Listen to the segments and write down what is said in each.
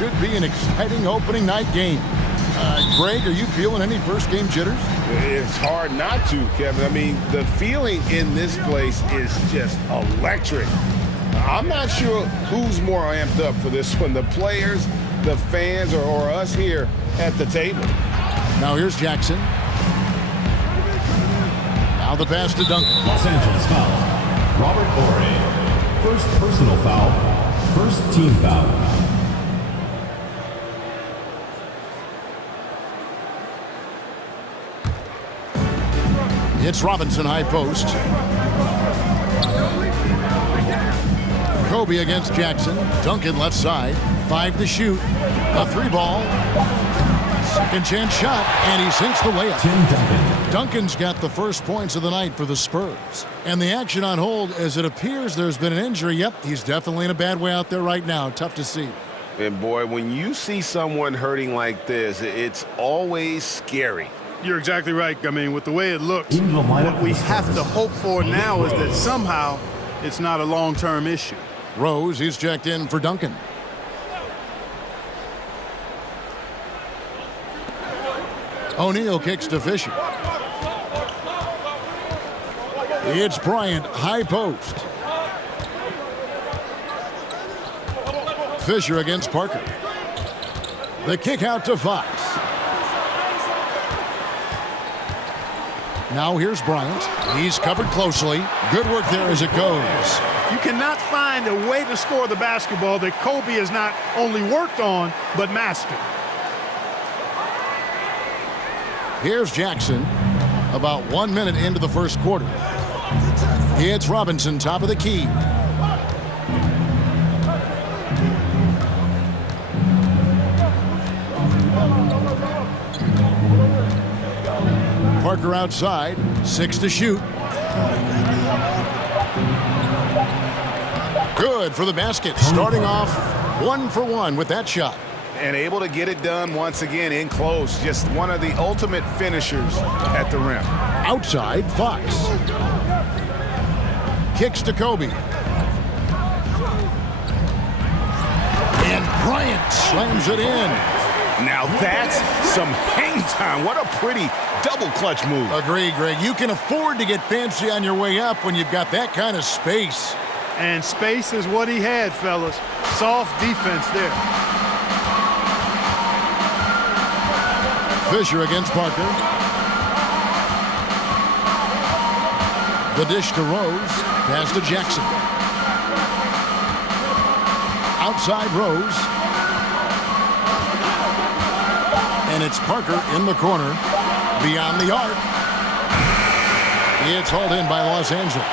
should be an exciting opening night game. Greg, are you feeling any first game jitters? It's hard not to, Kevin. I mean, the feeling in this place is just electric. I'm not sure who's more amped up for this one, the players, the fans, or us here at the table. Now here's Jackson. Now the pass to Duncan. Los Angeles foul. Robert Horry. First personal foul. First team foul. It's Robinson high post. Kobe against Jackson. Duncan left side. 5 to shoot. A 3-ball. Second chance shot, and he sinks the layup. Duncan's got the first points of the night for the Spurs. And the action on hold as it appears there's been an injury. Yep, he's definitely in a bad way out there right now. Tough to see. And boy, when you see someone hurting like this, it's always scary. You're exactly right. I mean, with the way it looks, what we have to hope for now is that somehow it's not a long-term issue. Rose, he's checked in for Duncan. O'Neal kicks to Fisher. It's Bryant, high post. Fisher against Parker. The kick out to Fox. Now here's Bryant. He's covered closely. Good work there as it goes. You cannot find a way to score the basketball that Kobe has not only worked on, but mastered. Here's Jackson. About 1 minute into the first quarter. It's Robinson, top of the key. Parker outside, 6 to shoot. Good for the basket, starting off 1 for 1 with that shot. And able to get it done once again in close. Just one of the ultimate finishers at the rim. Outside, Fox. Kicks to Kobe. And Bryant slams it in. Now that's some hang time. What a pretty double clutch move. Agree, Greg. You can afford to get fancy on your way up when you've got that kind of space. And space is what he had, fellas. Soft defense there. Fisher against Parker. The dish to Rose. Pass to Jackson. Outside Rose. And it's Parker in the corner. Beyond the arc. It's hauled in by Los Angeles.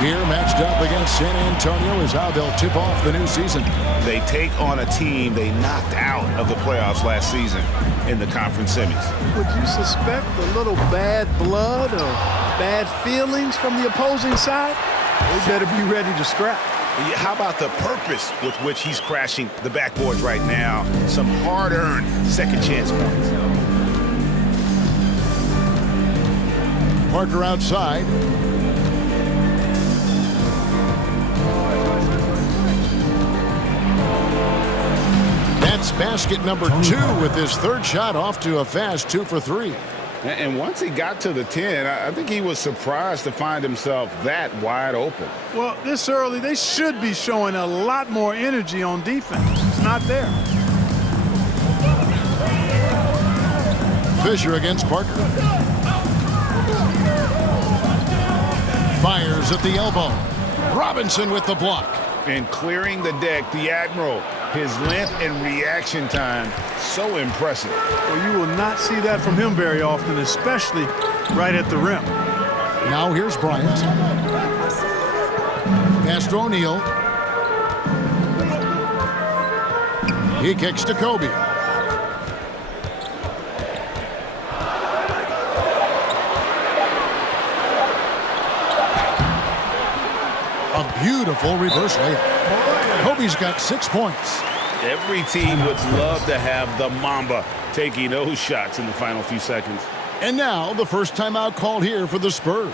Here matched up against San Antonio is how they'll tip off the new season. They take on a team they knocked out of the playoffs last season in the conference semis. Would you suspect a little bad blood or bad feelings from the opposing side? They better be ready to scrap. How about the purpose with which he's crashing the backboards right now? Some hard-earned second chance points. Parker outside. That's basket number 2 with his third shot off to a fast 2 for 3. And once he got to the 10, I think he was surprised to find himself that wide open. Well, this early, they should be showing a lot more energy on defense. It's not there. Fisher against Parker. Fires at the elbow. Robinson with the block. And clearing the deck, the Admiral. His length and reaction time, so impressive. Well, you will not see that from him very often, especially right at the rim. Now here's Bryant. Pass to O'Neal. He kicks to Kobe. A beautiful reverse layup. Kobe's got 6 points. Every team would love to have the Mamba taking those shots in the final few seconds. And now the first timeout called here for the Spurs.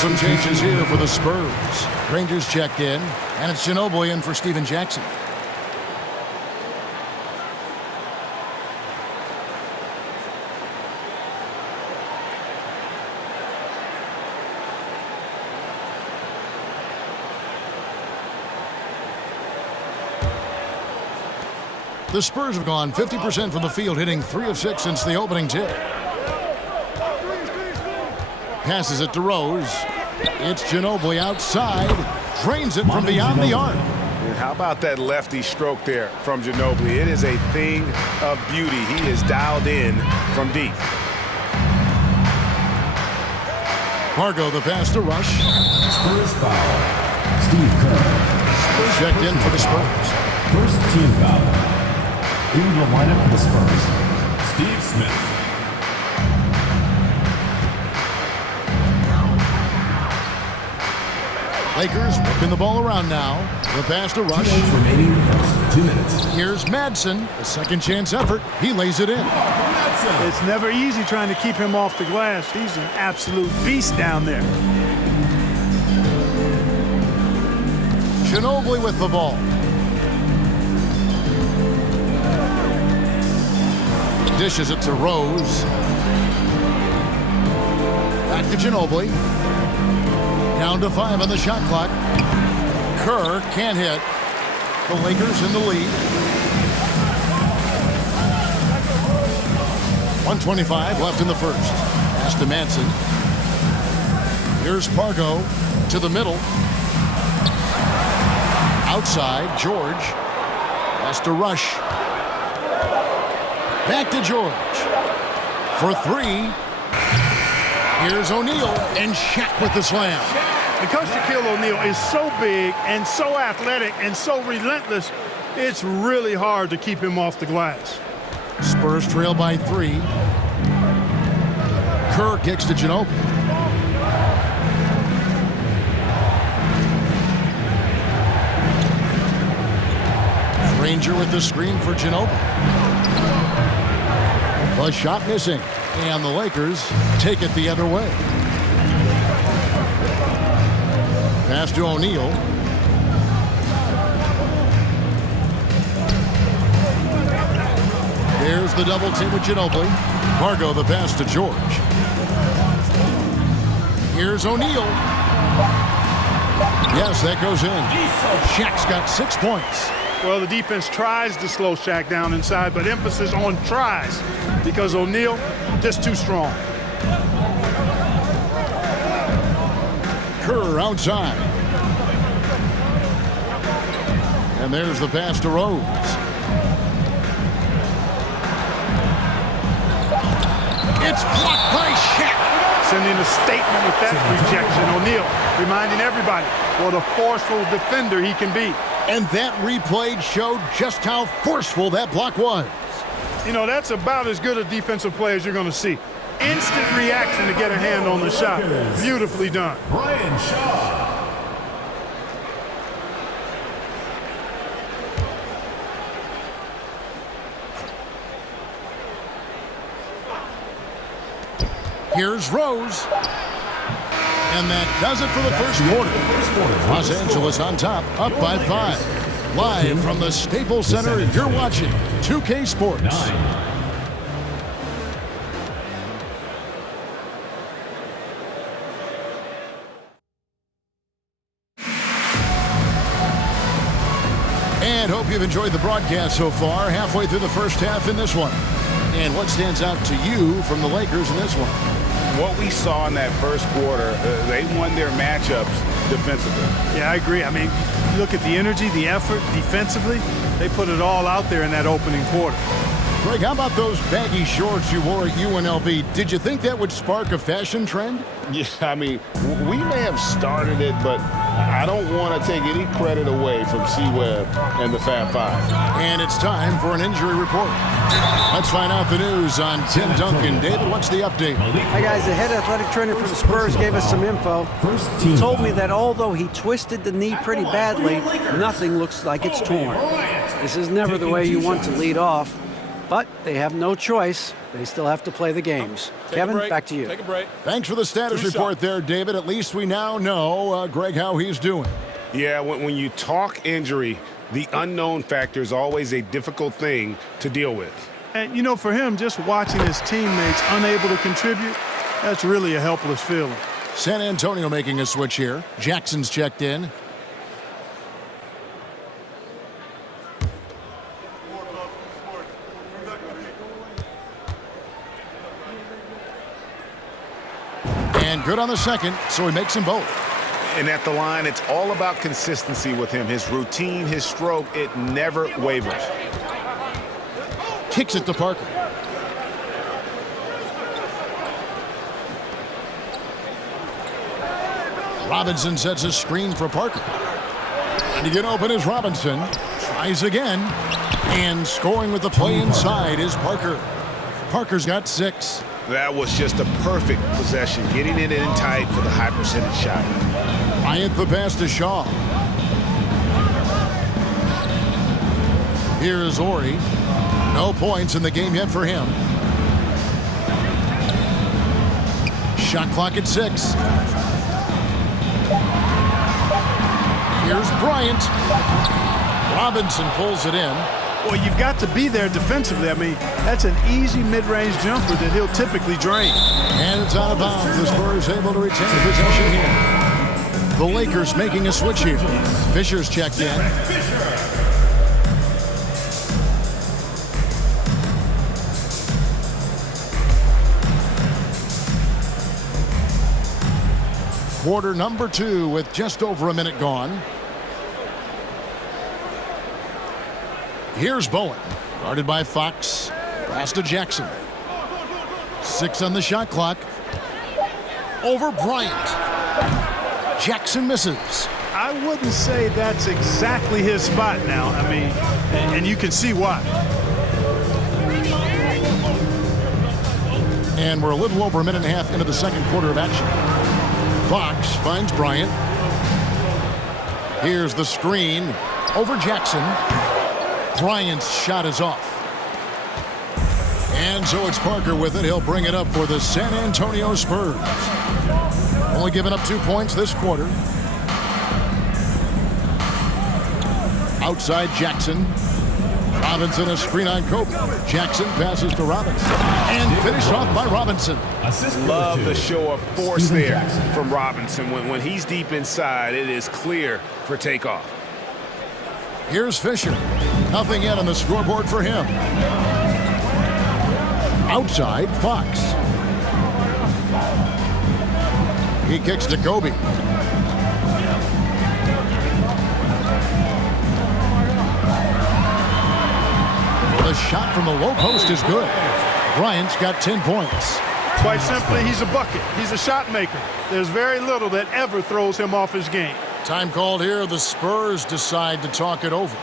Some changes here for the Spurs. Rangers checked in, and it's Ginobili in for Steven Jackson. The Spurs have gone 50% from the field, hitting 3 of 6 since the opening tip. Passes it to Rose. It's Ginobili outside. Drains it from beyond the arc. And how about that lefty stroke there from Ginobili? It is a thing of beauty. He is dialed in from deep. Margo the pass to Rush. Spurs foul. Steve Kerr. Spurs checked in for the Spurs. First team foul. In the lineup for the Spurs, Steve Smith. Lakers whipping the ball around now. The pass to Rush. Remaining in the first 2 minutes. Here's Madsen. A second chance effort. He lays it in. It's never easy trying to keep him off the glass. He's an absolute beast down there. Ginobili with the ball. Dishes it to Rose. Back to Ginobili. Down to 5 on the shot clock. Kerr can't hit. The Lakers in the lead. 1:25 left in the first. Pass to Madsen. Here's Pargo to the middle. Outside, George. Pass to Rush. Back to George. For 3. Here's O'Neal and Shaq with the slam. Because Shaquille O'Neal is so big and so athletic and so relentless, it's really hard to keep him off the glass. Spurs trail by 3. Kerr kicks to Ginobili. Ranger with the screen for Ginobili. The shot missing, and the Lakers take it the other way. Pass to O'Neal. There's the double team with Ginobili. Margo the pass to George. Here's O'Neal. Yes, that goes in. Shaq's got 6 points. Well, the defense tries to slow Shaq down inside, but emphasis on tries because O'Neal just too strong. Kerr outside. And there's the pass to Rose. It's blocked by Shaq. Sending a statement with that rejection. O'Neal reminding everybody what a forceful defender he can be. And that replay showed just how forceful that block was. You know, that's about as good a defensive play as you're going to see. Instant reaction to get a hand on the shot. Beautifully done. Brian Shaw. Here's Rose. And that does it for the first quarter. Los Angeles on top, up by 5. Live from the Staples Center, you're watching 2K Sports. And hope you've enjoyed the broadcast so far, halfway through the first half in this one. And what stands out to you from the Lakers in this one? What we saw in that first quarter, they won their matchups defensively. Yeah, I agree. I mean, look at the energy, the effort defensively. They put it all out there in that opening quarter. Greg, how about those baggy shorts you wore at UNLV? Did you think that would spark a fashion trend? Yeah, I mean, we may have started it, but I don't want to take any credit away from C-Webb and the Fab Five. And it's time for an injury report. Let's find out the news on Tim Duncan. David, what's the update? Hi, guys. The head athletic trainer for the Spurs gave us some info. He told me that although he twisted the knee pretty badly, nothing looks like it's torn. This is never the way you want to lead off. But they have no choice. They still have to play the games. Kevin, back to you. Take a break. Thanks for the status report there, David. At least we now know, Greg, how he's doing. Yeah, when you talk injury, the unknown factor is always a difficult thing to deal with. And, you know, for him, just watching his teammates unable to contribute, that's really a helpless feeling. San Antonio making a switch here. Jackson's checked in. And good on the second, so he makes them both. And at the line, it's all about consistency with him. His routine, his stroke, it never wavers. Kicks it to Parker. Robinson sets a screen for Parker. And to get open is Robinson. Tries again. And scoring with the play inside is Parker. Parker's got 6. That was just a perfect possession, getting it in tight for the high percentage shot. Bryant the pass to Shaw. Here's Ori. No points in the game yet for him. Shot clock at 6. Here's Bryant. Robinson pulls it in. Well, you've got to be there defensively. I mean, that's an easy mid-range jumper that he'll typically drain. And it's out of bounds. The Spurs able to retain possession here. The Lakers making a switch here. Fisher's checked in. Quarter number 2 with just over a minute gone. Here's Bowen, guarded by Fox. Pass to Jackson. 6 on the shot clock. Over Bryant. Jackson misses. I wouldn't say that's exactly his spot now. I mean, and you can see why. And we're a little over a minute and a half into the second quarter of action. Fox finds Bryant. Here's the screen over Jackson. Bryant's shot is off. And so it's Parker with it. He'll bring it up for the San Antonio Spurs. Only giving up 2 points this quarter. Outside Jackson. Robinson a screen on Kobe. Jackson passes to Robinson. And finished off by Robinson. Love the show of force there from Robinson. When he's deep inside, it is clear for takeoff. Here's Fisher. Nothing yet on the scoreboard for him. Outside, Fox. He kicks to Kobe. The shot from the low post is good. Bryant's got 10 points. Quite simply, he's a bucket. He's a shot maker. There's very little that ever throws him off his game. Time called here. The Spurs decide to talk it over.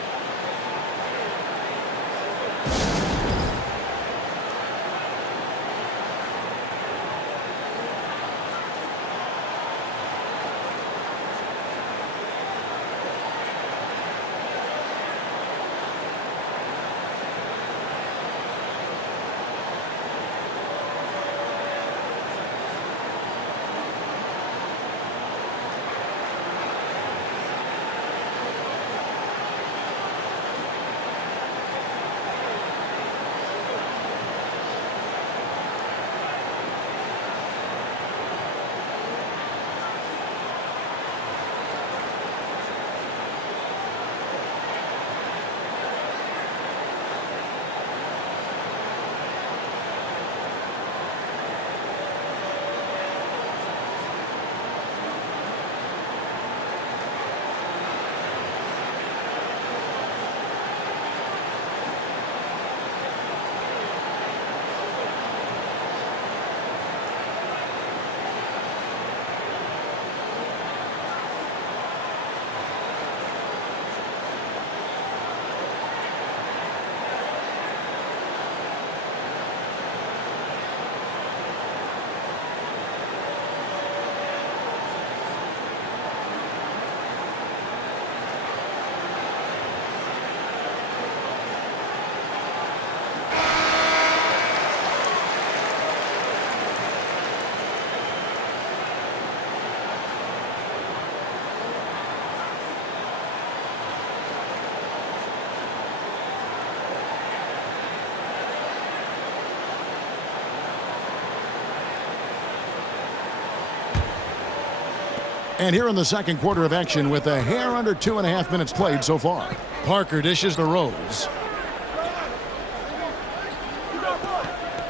And here in the second quarter of action with a hair under 2.5 minutes played so far. Parker dishes to Rose.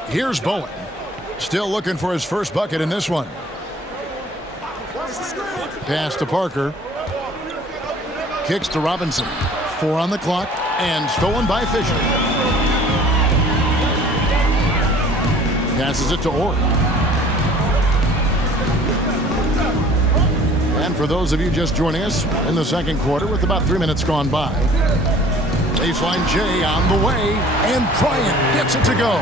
Here's Bowen. Still looking for his first bucket in this one. Pass to Parker. Kicks to Robinson. 4 on the clock and stolen by Fisher. Passes it to Orr. And for those of you just joining us in the second quarter with about 3 minutes gone by, baseline J on the way, and Bryant gets it to go.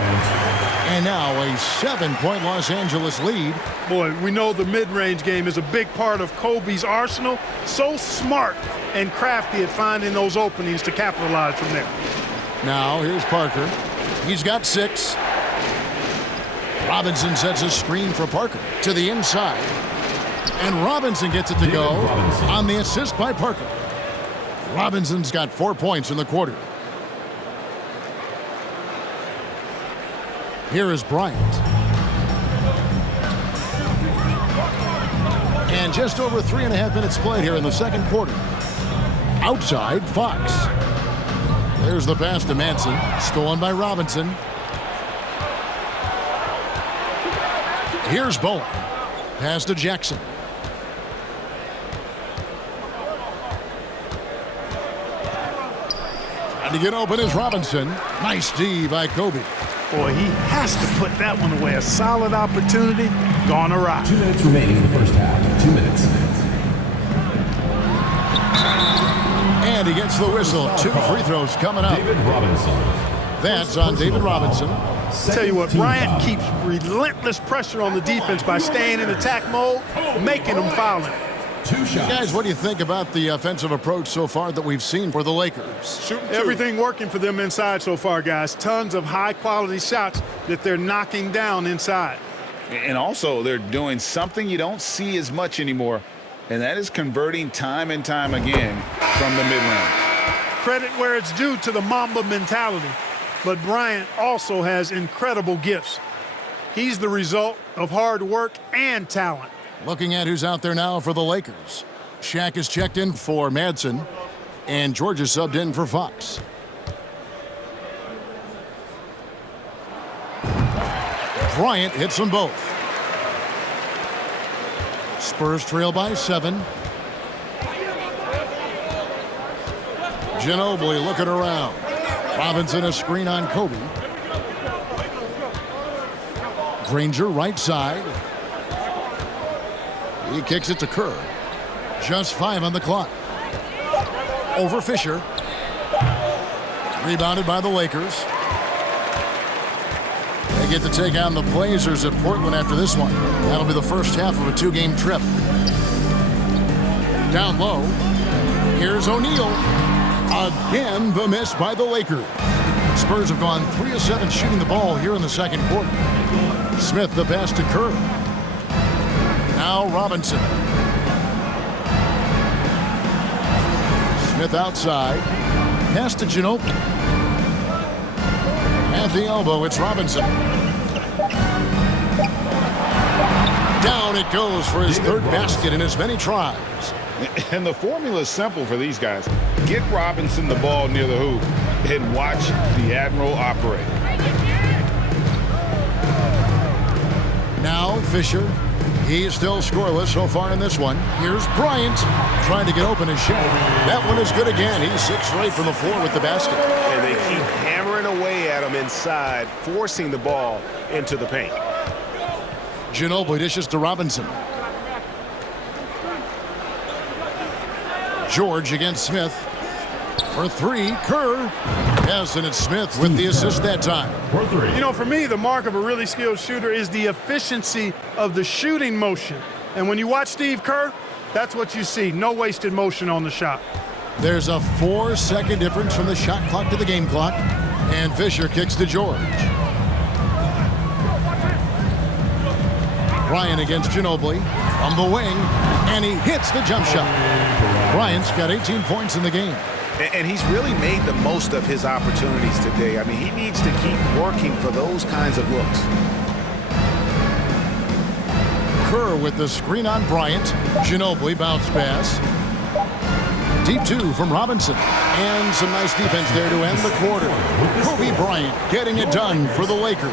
And now a 7-point Los Angeles lead. Boy, we know the mid-range game is a big part of Kobe's arsenal. So smart and crafty at finding those openings to capitalize from there. Now here's Parker. He's got 6. Robinson sets a screen for Parker to the inside. And Robinson gets it to go on the assist by Parker. Robinson's got 4 points in the quarter. Here is Bryant. And just over 3.5 minutes played here in the second quarter. Outside, Fox. There's the pass to Manson. Stolen by Robinson. Here's Bowen. Pass to Jackson. Trying to get open is Robinson. Nice D by Kobe. Boy, he has to put that one away. A solid opportunity gone awry. 2 minutes remaining in the first half. 2 minutes. And he gets the whistle. 2 free throws coming up. David Robinson. That's on David Robinson. Tell you what, Bryant keeps relentless pressure on the defense by staying in attack mode, making them foul him. 2 shots. Guys, what do you think about the offensive approach so far that we've seen for the Lakers? Everything working for them inside so far, guys. Tons of high-quality shots that they're knocking down inside. And also, they're doing something you don't see as much anymore, and that is converting time and time again from the mid-range. Credit where it's due to the Mamba mentality. But Bryant also has incredible gifts. He's the result of hard work and talent. Looking at who's out there now for the Lakers. Shaq is checked in for Madsen, and George is subbed in for Fox. Bryant hits them both. Spurs trail by 7. Ginobili looking around. Robinson a screen on Kobe. Granger right side. He kicks it to Kerr. Just 5 on the clock. Over Fisher. Rebounded by the Lakers. They get to take on the Blazers at Portland after this one. That'll be the first half of a 2-game trip. Down low. Here's O'Neal. Again, the miss by the Lakers. Spurs have gone 3 of 7 shooting the ball here in the second quarter. Smith the pass to Kerr. Now Robinson. Smith outside. Pass to Ginobili. At the elbow, it's Robinson. Down it goes for his third basket in as many tries. And the formula is simple for these guys. Get Robinson the ball near the hoop and watch the Admiral operate. Now Fisher. He's still scoreless so far in this one. Here's Bryant trying to get open his shot. That one is good again. He's 6 straight from the floor with the basket. And they keep hammering away at him inside, forcing the ball into the paint. Ginobili dishes to Robinson. George against Smith. For 3, Kerr. Yes, and it's Smith with the assist that time. For 3. You know, for me, the mark of a really skilled shooter is the efficiency of the shooting motion. And when you watch Steve Kerr, that's what you see. No wasted motion on the shot. There's a 4-second difference from the shot clock to the game clock. And Fisher kicks to George. Bryant against Ginobili from the wing. And he hits the jump shot. Bryant's got 18 points in the game. And he's really made the most of his opportunities today. I mean, he needs to keep working for those kinds of looks. Kerr with the screen on Bryant. Ginobili bounce pass. Deep two from Robinson. And some nice defense there to end the quarter. Kobe Bryant getting it done for the Lakers.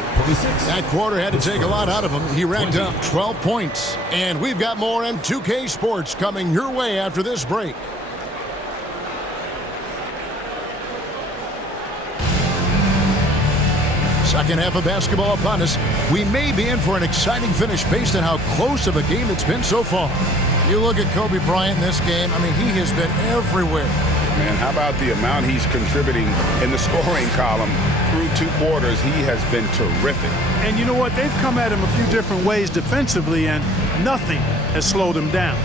That quarter had to take a lot out of him. He racked up 12 points. And we've got more M2K Sports coming your way after this break. Second half of basketball upon us. We may be in for an exciting finish based on how close of a game it's been so far. You look at Kobe Bryant in this game, I mean, he has been everywhere. Man, how about the amount he's contributing in the scoring column? Through 2 quarters, he has been terrific. And you know what? They've come at him a few different ways defensively, and nothing has slowed him down.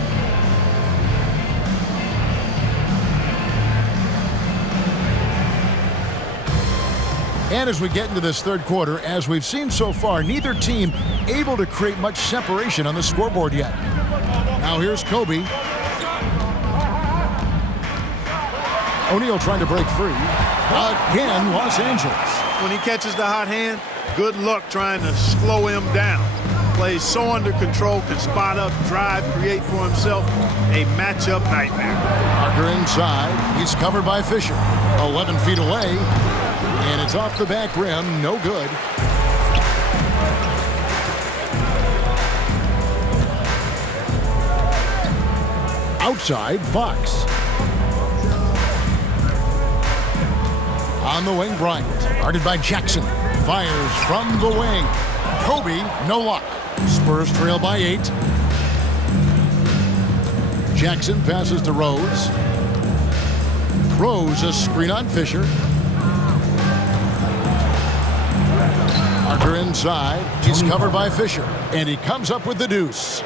And as we get into this third quarter, as we've seen so far, neither team able to create much separation on the scoreboard yet. Now here's Kobe. O'Neal trying to break free. Again, Los Angeles. When he catches the hot hand, good luck trying to slow him down. Plays so under control, can spot up, drive, create for himself a matchup nightmare. Parker inside. He's covered by Fisher. 11 feet away. And it's off the back rim. No good. Outside, Fox. On the wing, Bryant. Guarded by Jackson. Fires from the wing. Kobe, no luck. Spurs trail by 8. Jackson passes to Rose. Rose, a screen on Fisher. Parker inside. He's covered by Fisher. And he comes up with the deuce.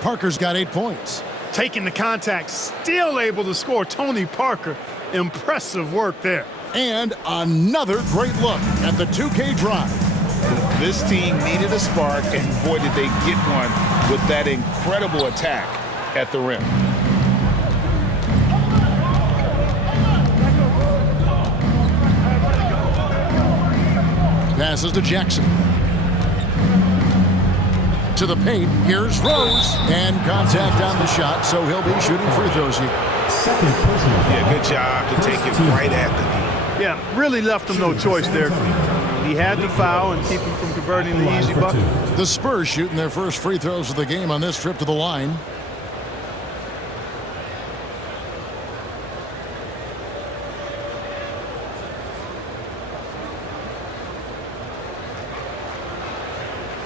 Parker's got 8 points. Taking the contact, still able to score. Tony Parker, impressive work there. And another great look at the 2K drive. This team needed a spark, and boy, did they get one with that incredible attack at the rim. Passes to Jackson. To the paint. Here's Rose. And contact on the shot, so he'll be shooting free throws here. Second personal foul. Yeah, good job to take it right at the knee. Yeah, really left him no choice there. He had to foul and keep him from converting the easy bucket. The Spurs shooting their first free throws of the game on this trip to the line.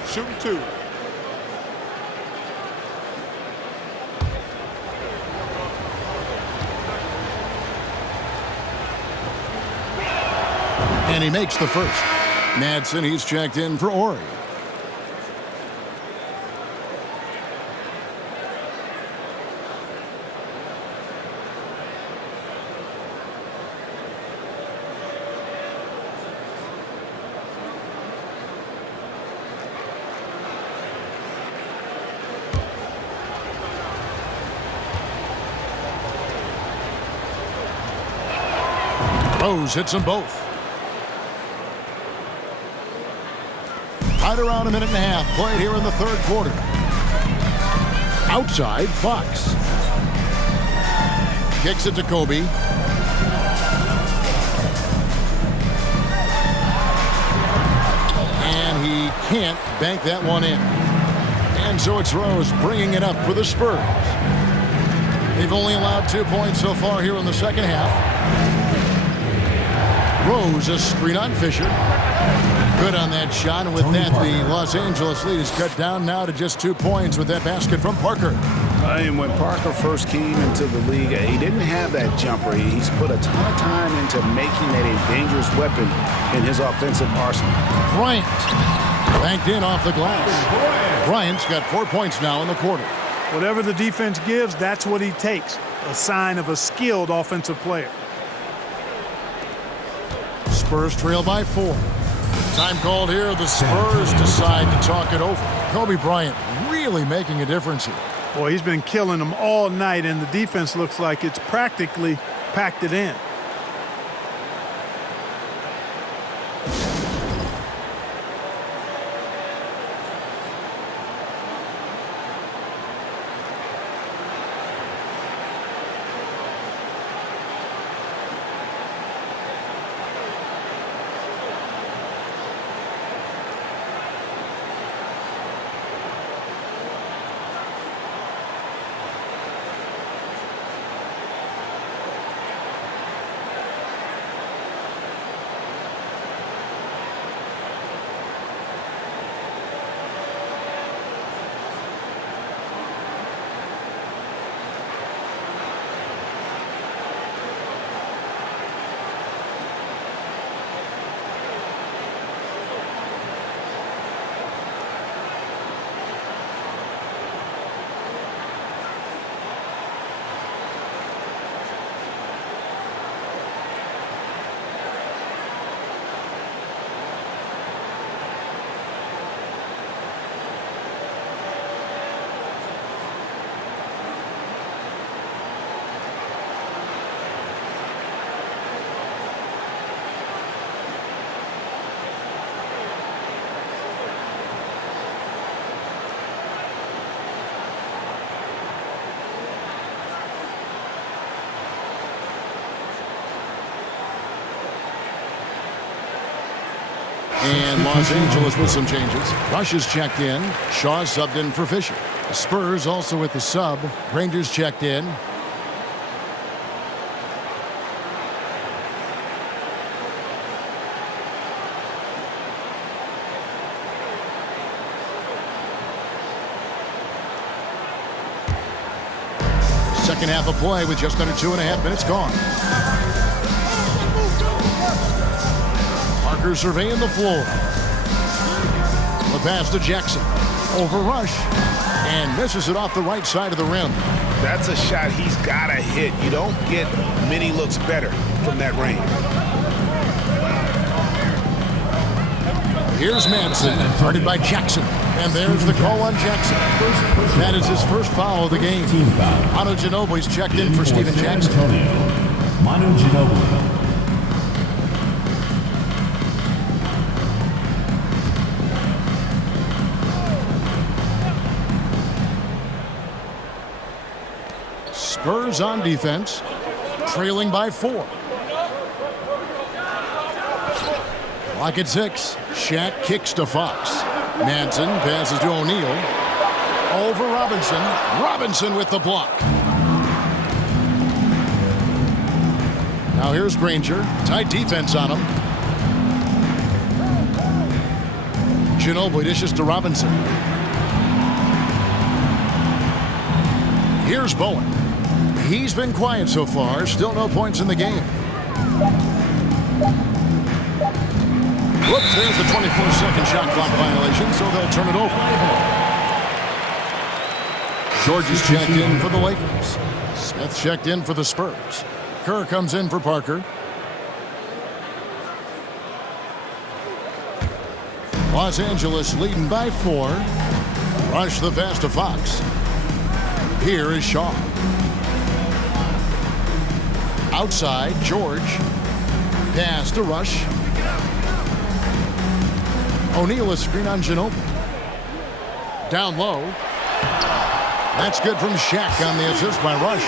Shooting 2. And he makes the first. Madsen, he's checked in for Ori. Rose hits them both. Right around a minute and a half played here in the third quarter. Outside, Fox. Kicks it to Kobe. And he can't bank that one in. And so it's Rose bringing it up for the Spurs. They've only allowed 2 points so far here in the second half. Rose, a screen on Fisher. Good on that shot, and with that, the Los Angeles lead is cut down now to just 2 points with that basket from Parker. And when Parker first came into the league, he didn't have that jumper. He's put a ton of time into making it a dangerous weapon in his offensive arsenal. Bryant banked in off the glass. Bryant's got 4 points now in the quarter. Whatever the defense gives, that's what he takes. A sign of a skilled offensive player. Spurs trail by 4. Time called here. The Spurs decide to talk it over. Kobe Bryant really making a difference here. Boy, he's been killing them all night, and the defense looks like it's practically packed it in. And Los Angeles with some changes. Rush is checked in. Shaw subbed in for Fisher. The Spurs also with the sub. Rangers checked in. Second half of play with just under 2.5 minutes gone. Parker surveying the floor. The pass to Jackson. Over Rush. And misses it off the right side of the rim. That's a shot he's got to hit. You don't get many looks better from that range. Here's Manson, guarded by Jackson. And there's the call on Jackson. That is his first foul of the game. Manu Ginobili's checked in for Steven Jackson. Manu Ginobili. Spurs on defense, trailing by 4. Clock at 6. Shaq kicks to Fox. Manson passes to O'Neal. Over Robinson. Robinson with the block. Now here's Granger. Tight defense on him. Ginobili dishes to Robinson. Here's Bowen. He's been quiet so far. Still no points in the game. Whoops, there's the 24-second shot clock violation, so they'll turn it over. George is checked in for the Lakers. Smith checked in for the Spurs. Kerr comes in for Parker. Los Angeles leading by 4. Rush the pass to Fox. Here is Shaw. Outside, George. Pass to Rush. O'Neal a screen on Ginobili. Down low. That's good from Shaq on the assist by Rush.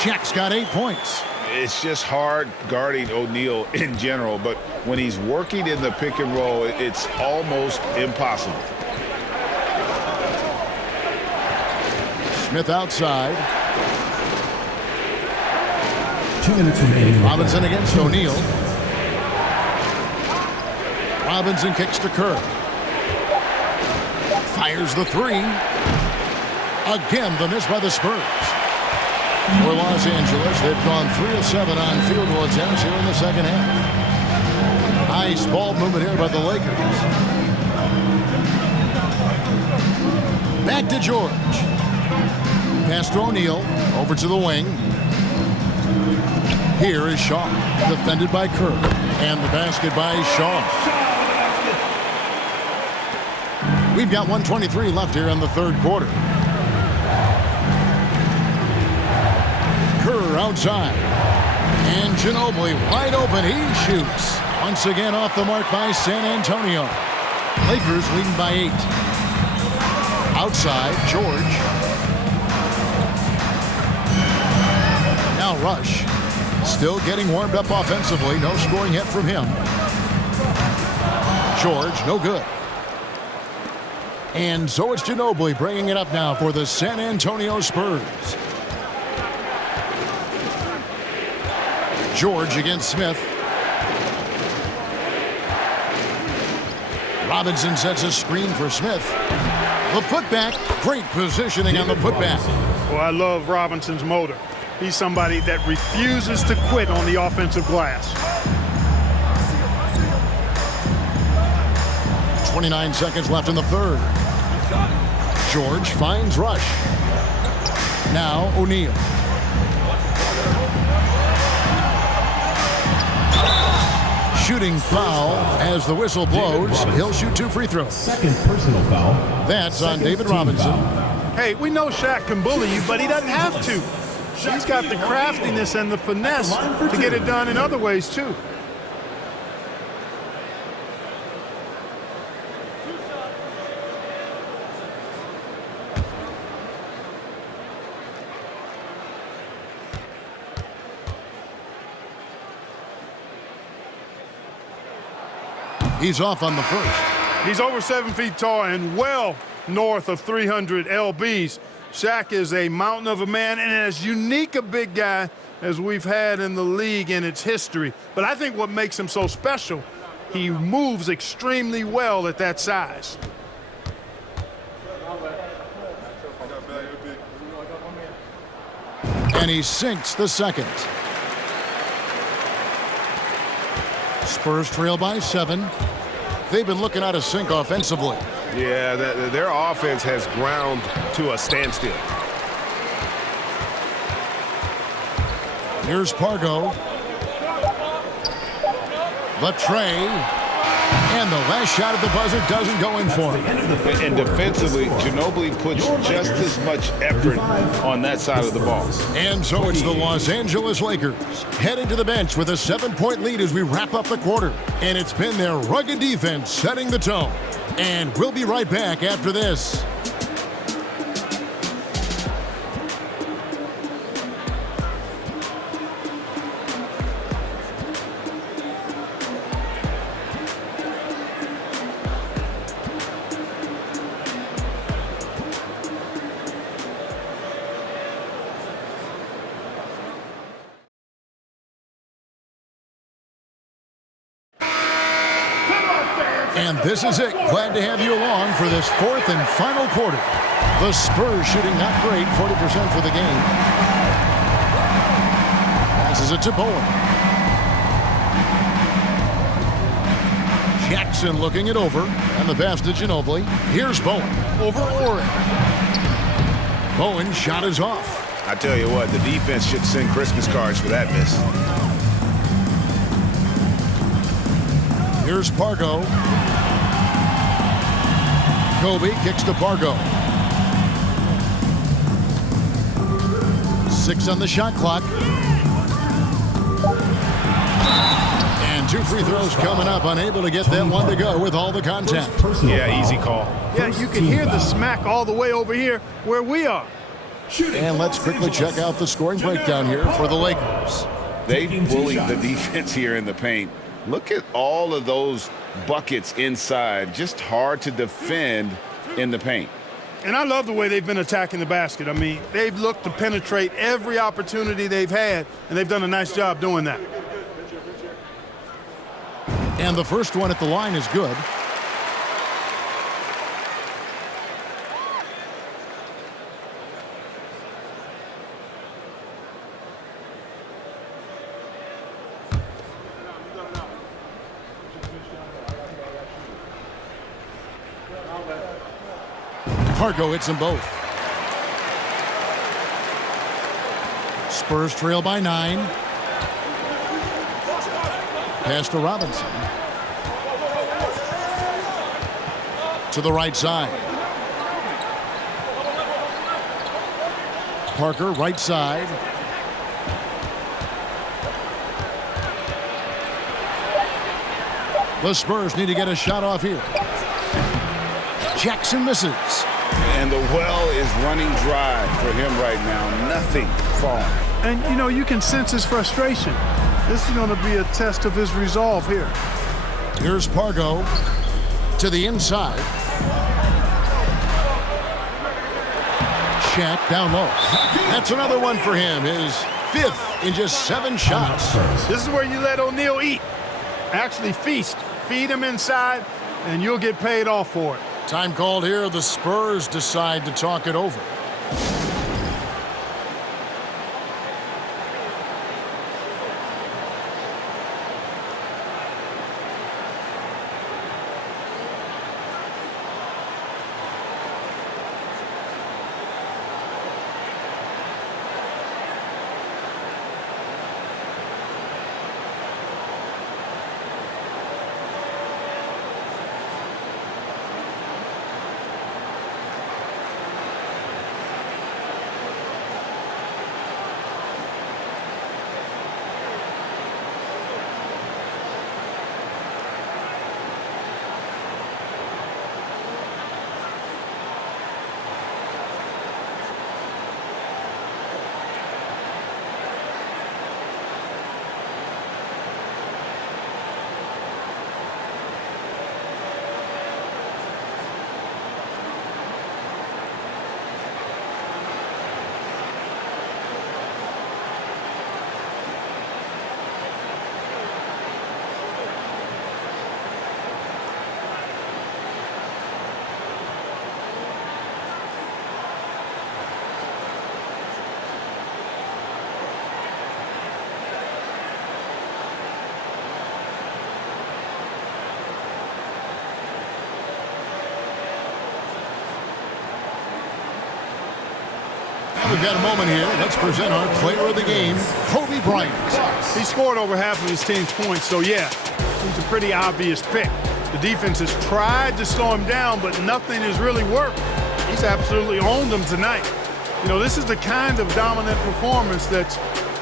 Shaq's got 8 points. It's just hard guarding O'Neal in general, but when he's working in the pick and roll, it's almost impossible. Smith outside. 2 minutes remaining. Robinson against O'Neal. Robinson kicks to Kerr. Fires the 3. Again, the miss by the Spurs. For Los Angeles, they've gone 3 of 7 on field goal attempts here in the second half. Nice ball movement here by the Lakers. Back to George. Pass to O'Neal. Over to the wing. Here is Shaw. Defended by Kerr. And the basket by Shaw. We've got 1:23 left here in the third quarter. Kerr outside. And Ginobili wide open. He shoots. Once again off the mark by San Antonio. Lakers leading by 8. Outside, George. Now Rush. Still getting warmed up offensively. No scoring hit from him. George, no good. And so it's Ginobili bringing it up now for the San Antonio Spurs. George against Smith. Robinson sets a screen for Smith. The putback. Great positioning on the putback. Well, I love Robinson's motor. He's somebody that refuses to quit on the offensive glass. 29 seconds left in the third. George finds Rush. Now O'Neal. Shooting foul as the whistle blows. He'll shoot 2 free throws. Second personal foul. That's on David Robinson. Hey, we know Shaq can bully you, but he doesn't have to. He's got the craftiness and the finesse to get it done in other ways, too. He's off on the first. He's over 7 feet tall and well north of 300 lbs. Shaq is a mountain of a man and as unique a big guy as we've had in the league in its history. But I think what makes him so special, he moves extremely well at that size. And he sinks the second. Spurs trail by 7. They've been looking out of sync offensively. Yeah, their offense has ground to a standstill. Here's Pargo. The tray. And the last shot at the buzzer doesn't go in for him. And defensively, Ginobili puts just as much effort on that side of the ball. And so it's the Los Angeles Lakers heading to the bench with a 7-point lead as we wrap up the quarter. And it's been their rugged defense setting the tone. And we'll be right back after this. And this is it. Glad to have you along for this fourth and final quarter. The Spurs shooting not great, 40% for the game. Passes it to Bowen. Jackson looking it over. And the pass to Ginobili. Here's Bowen. Over Orr. Bowen shot is off. I tell you what, the defense should send Christmas cards for that miss. Here's Pargo. Kobe kicks to Pargo. 6 on the shot clock. And 2 free throws coming up. Unable to get that one to go with all the contact. Yeah, easy call. Yeah, you can hear the smack all the way over here where we are. And let's quickly check out the scoring breakdown here for the Lakers. They bullied the defense here in the paint. Look at all of those buckets inside. Just hard to defend in the paint. And I love the way they've been attacking the basket. I mean, they've looked to penetrate every opportunity they've had, and they've done a nice job doing that. And the first one at the line is good. Pargo hits them both. Spurs trail by 9. Pass to Robinson. To the right side. Parker, right side. The Spurs need to get a shot off here. Jackson misses. And the well is running dry for him right now. Nothing falling. And, you know, you can sense his frustration. This is going to be a test of his resolve here. Here's Pargo to the inside. Shaq down low. That's another one for him. His 5th in just 7 shots. This is where you let O'Neal eat. Actually feast. Feed him inside, and you'll get paid off for it. Time called here. The Spurs decide to talk it over. we've got a moment here. Let's present our player of the game, Kobe Bryant. He scored over half of his team's points, so yeah, he's a pretty obvious pick. The defense has tried to slow him down, but nothing has really worked. He's absolutely owned them tonight. You know, this is the kind of dominant performance that's,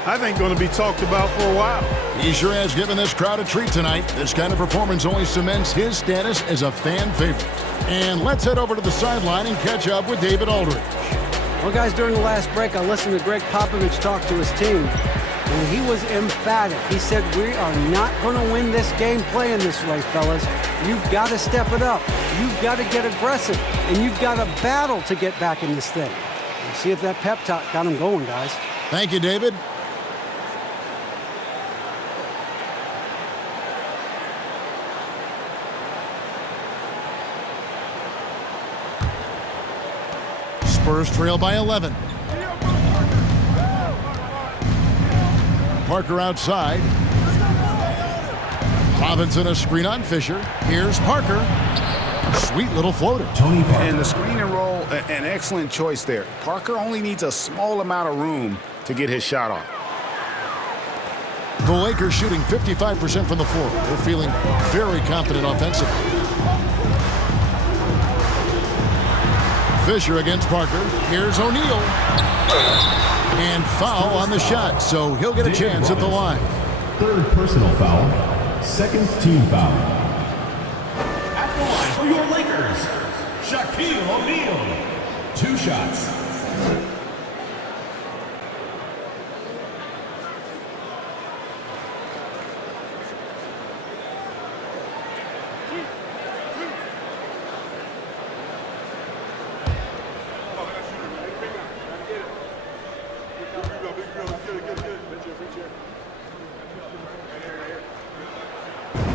I think, going to be talked about for a while. He sure has given this crowd a treat tonight. This kind of performance only cements his status as a fan favorite. And let's head over to the sideline and catch up with David Aldridge. Well, guys, during the last break, I listened to Greg Popovich talk to his team, and he was emphatic. He said, we are not going to win this game playing this way, fellas. You've got to step it up. You've got to get aggressive, and you've got to battle to get back in this thing. And see if that pep talk got him going, guys. Thank you, David. Spurs trail by 11. Parker outside. Robinson a screen on Fisher. Here's Parker. Sweet little floater. Tony Parker. And the screen and roll, an excellent choice there. Parker only needs a small amount of room to get his shot off. The Lakers shooting 55% from the floor. They're feeling very confident offensively. Fisher against Parker. Here's O'Neal. And foul on the shot, so he'll get a chance at the line. Third personal foul. Second team foul. At the line for your Lakers, Shaquille O'Neal. 2 shots.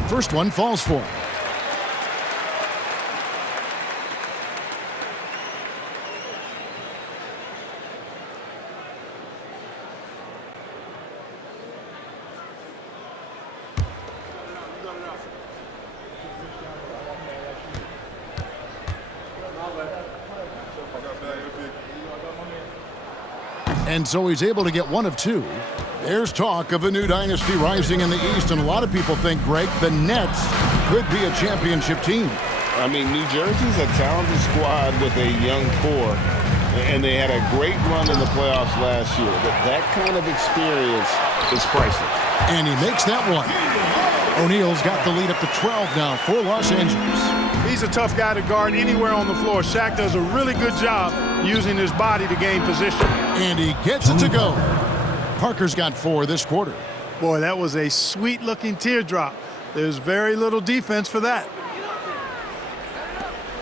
First one falls for him. And so he's able to get one of 2. There's talk of a new dynasty rising in the East, and a lot of people think, Greg, the Nets could be a championship team. I mean, New Jersey's a talented squad with a young core, and they had a great run in the playoffs last year. But that kind of experience is priceless. And he makes that one. O'Neal's got the lead up to 12 now for Los Angeles. He's a tough guy to guard anywhere on the floor. Shaq does a really good job using his body to gain position. And he gets it to go. Parker's got 4 this quarter. Boy, that was a sweet-looking teardrop. There's very little defense for that.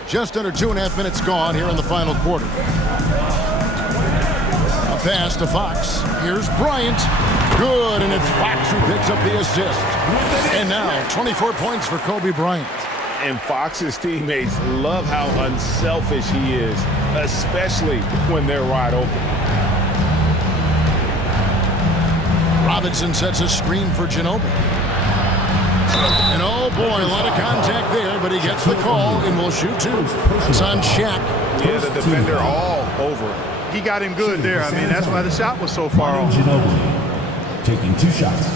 Just under 2.5 minutes gone here in the final quarter. A pass to Fox. Here's Bryant. Good, and it's Fox who picks up the assist. And now 24 points for Kobe Bryant. And Fox's teammates love how unselfish he is, especially when they're wide open. Robinson sets a screen for Ginobili. And oh boy, a lot of contact there, but he gets the call and will shoot 2. It's on Shaq. Yeah, the defender all over him. He got him good there. I mean, that's why the shot was so far off. Ginobili taking 2 shots.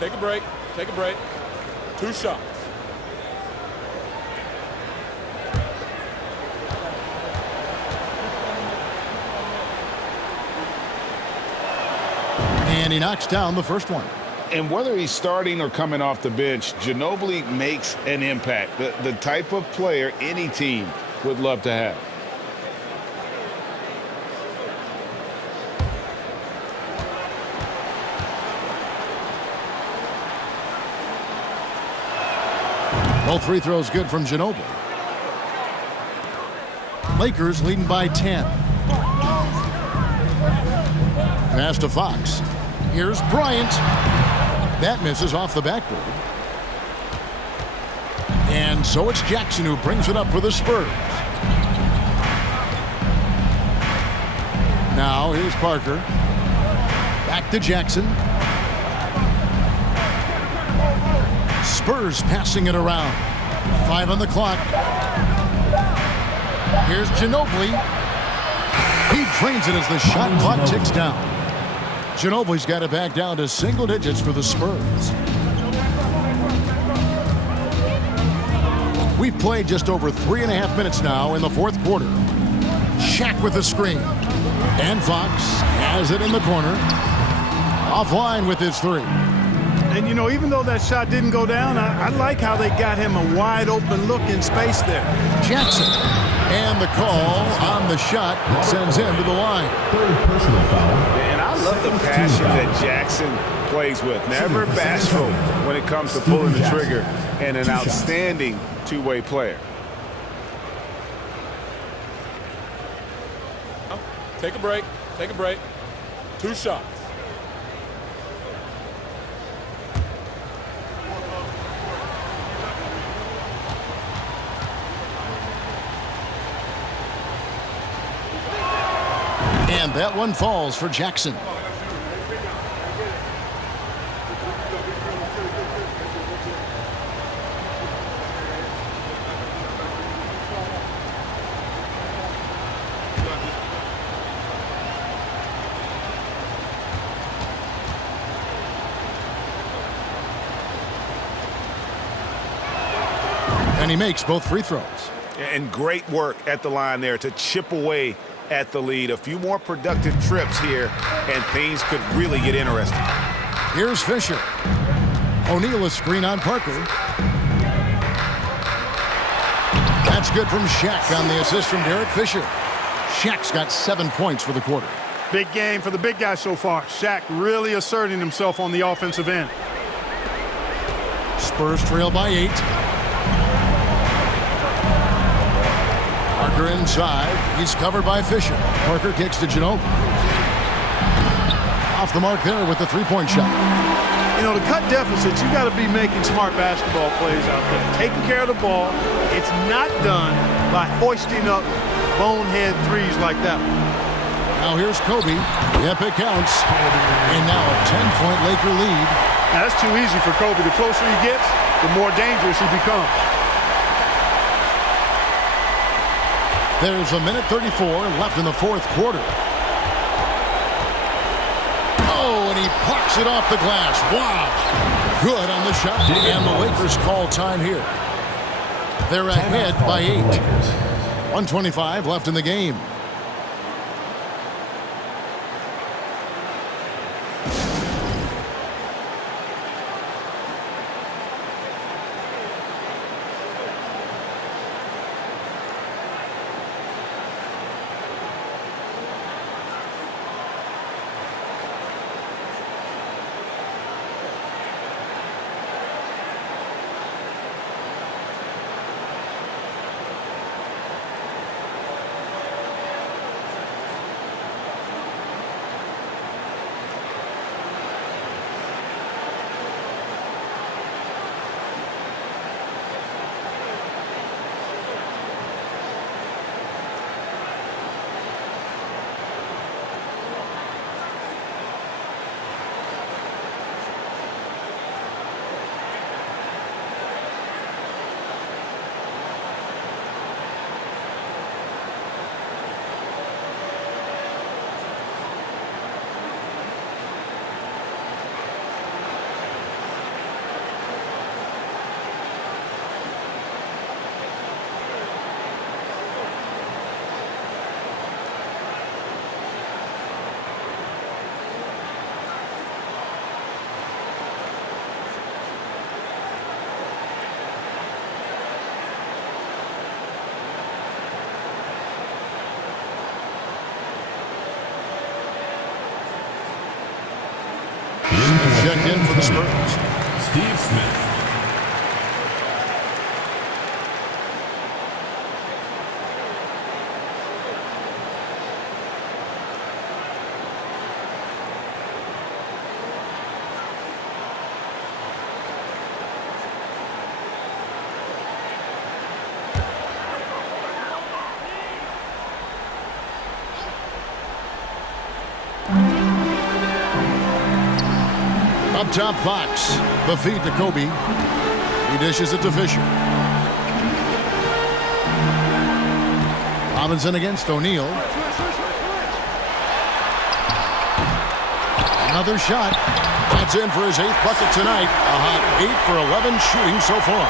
Take a break. Take a break. 2 shots. And he knocks down the first one. And whether he's starting or coming off the bench, Ginobili makes an impact. The type of player any team would love to have. Both free throws good from Ginobili. Lakers leading by 10. Pass to Fox. Here's Bryant. That misses off the backboard. And so it's Jackson who brings it up for the Spurs. Now here's Parker. Back to Jackson. Spurs passing it around. 5 on the clock. Here's Ginobili. He drains it as the shot clock ticks down. Ginobili's got it back down to single digits for the Spurs. We've played just over 3.5 minutes now in the fourth quarter. Shaq with the screen. And Fox has it in the corner. Offline with his three. And, you know, even though that shot didn't go down, I like how they got him a wide open look in space there. Jackson. And the call on the shot sends him to the line. Third personal foul. And I love the passion that Jackson plays with. Never bashful when it comes to pulling the trigger, and an outstanding two-way player. Take a break. Take a break. 2 shots. And that one falls for Jackson. And he makes both free throws. And great work at the line there to chip away at the lead. A few more productive trips here, and things could really get interesting. Here's Fisher. O'Neal a screen on Parker. That's good from Shaq on the assist from Derek Fisher. Shaq's got 7 points for the quarter. Big game for the big guy so far. Shaq really asserting himself on the offensive end. Spurs trail by 8. Parker inside. He's covered by Fisher. Parker kicks to Ginobili. Off the mark there with the three-point shot. You know, to cut deficits, you got to be making smart basketball plays out there. Taking care of the ball. It's not done by hoisting up bonehead threes like that one. Now here's Kobe. Yep, it counts. And now a 10-point Laker lead. Now, that's too easy for Kobe. The closer he gets, the more dangerous he becomes. There's a minute 34 left in the fourth quarter. Oh, and he plucks it off the glass. Wow. Good on the shot. And the Lakers call time here. They're ahead by 8. 1:25 left in the game. Checked in for the Spurs. Steve Smith. Up top, Fox. The feed to Kobe. He dishes it to Fisher. Robinson against O'Neal. Another shot. That's in for his 8th bucket tonight. A hot 8 for 11 shooting so far.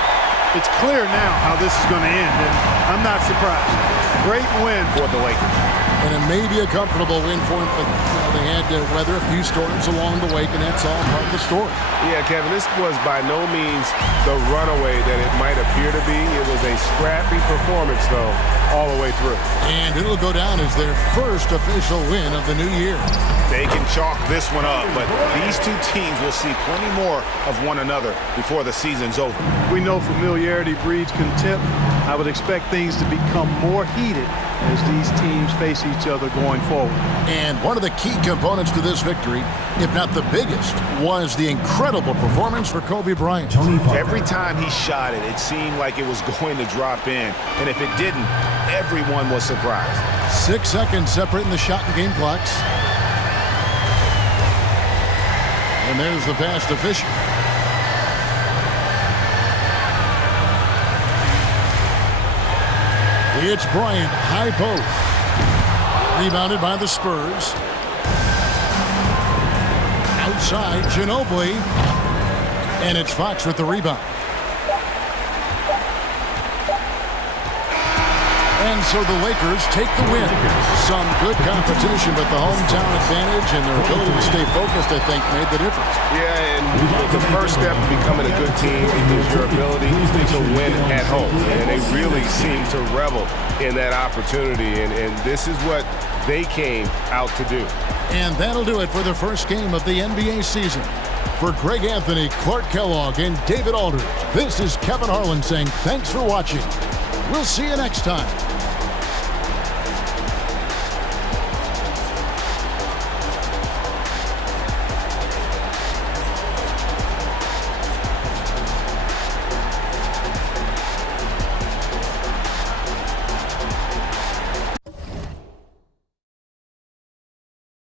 It's clear now how this is going to end, and I'm not surprised. Great win for the Lakers. And it may be a comfortable win for him, but they had to weather a few storms along the way, and that's all part of the story. Yeah, Kevin, this was by no means the runaway that it might appear to be. It was a scrappy performance, though, all the way through. And it'll go down as their first official win of the new year. They can chalk this one up, but these two teams will see plenty more of one another before the season's over. We know familiarity breeds contempt. I would expect things to become more heated as these teams face each other going forward. And one of the key components to this victory, if not the biggest, was the incredible performance for Kobe Bryant. Every time he shot it, it seemed like it was going to drop in. And if it didn't, everyone was surprised. 6 seconds separating the shot and game clocks. And there's the pass to Fisher. It's Bryant, high post. Rebounded by the Spurs. Outside, Ginobili. And it's Fox with the rebound. And so the Lakers take the win. Some good competition, but the hometown advantage and their ability to stay focused, I think, made the difference. Yeah, and the first step to becoming a good team is your ability to win at home. And they really seem to revel in that opportunity, and this is what they came out to do. And that'll do it for the first game of the NBA season. For Greg Anthony, Clark Kellogg, and David Aldridge, this is Kevin Harlan saying thanks for watching. We'll see you next time.